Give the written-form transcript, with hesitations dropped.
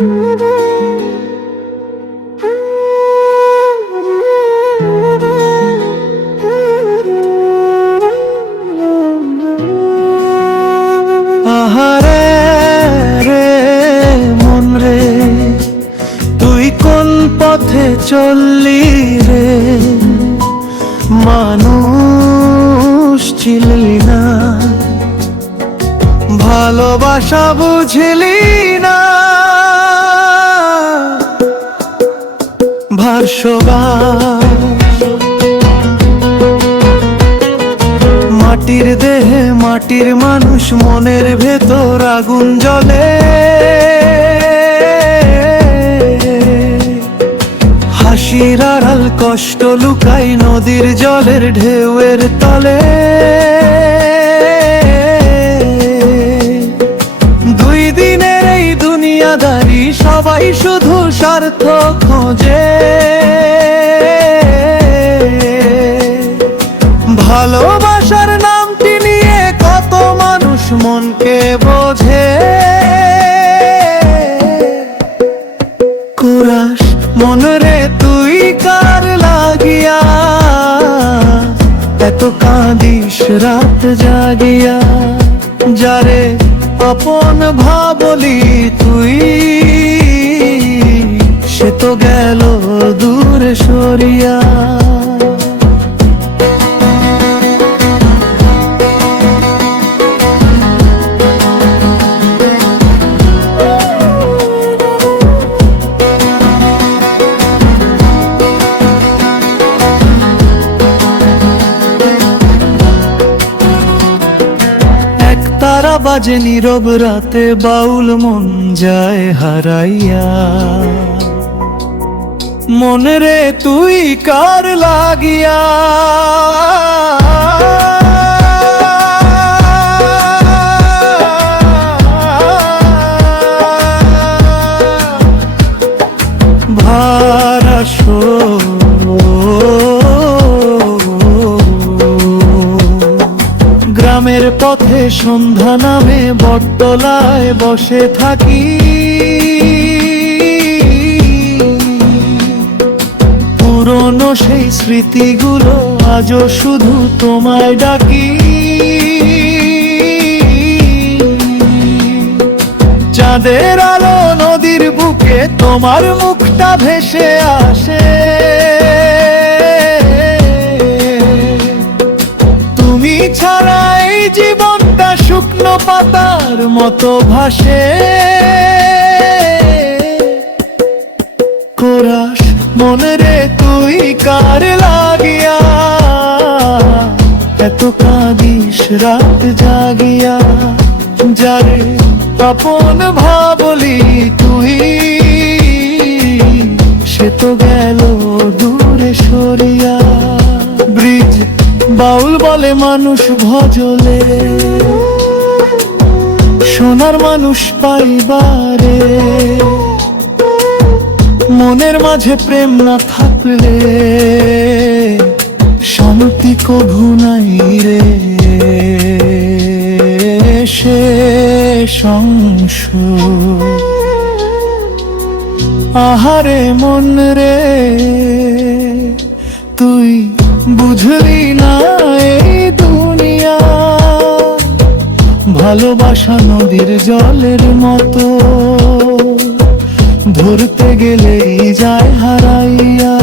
আহারে রে মন রে, তুই কোন পথে চললি রে? মানুষ ছিলি না, ভালোবাসা বুঝলি না। মাটির দেহে মাটির মানুষ, মনের ভেতর আগুন জ্বলে। হাসির আড়াল কষ্ট লুকাই নদীর জলের ঢেউয়ের তলে। দুই দিনের এই দুনিয়াদারি, সবাই শুধু স্বার্থ খোঁজে। ভালোবাসার নামটি নিয়ে কত মানুষ মনকে বোঝে। কুরাস মন রে, তুই কার লাগিয়া এত কাঁদিস রাত জাগিয়া? যারে আপন ভাবলি তুই, সে তো গেল দূরে সরিয়া। তারা বাজে নীরব রাতে, বাউল মন যায় হারাইয়া। মন রে তুই কার লাগিয়া? ভারাসো গ্রামের পথে সন্ধ্যা নামে বটতলায় বসে থাকি। পুরনো সেই স্মৃতিগুলো আজও শুধু তোমায় ডাকি। চাঁদের আলো নদীর বুকে তোমার মুখটা ভেসে আসে। তুমি ছাড়া এই জীবনটা শুকনো পাতার মতো ভাসে। কুরাস মন রে, তুই কার লাগিয়া এত কাঁদিস রাত জাগিয়া? যারে আপন ভাবলি তুই, সে তো গেল দূরে সরিয়া। ব্রিজ বাউল বলে মানুষ ভজলে, সোনার মানুষ পাইবারে। মনের মাঝে প্রেম না থাকলে শান্তি কভু নাই রে। সে সংসার আহারে মন রে, তুই বুঝলি না এই দুনিয়া। ভালোবাসা নদীর জলের মতো, ধরতে গেলেই যায় হারাইয়া।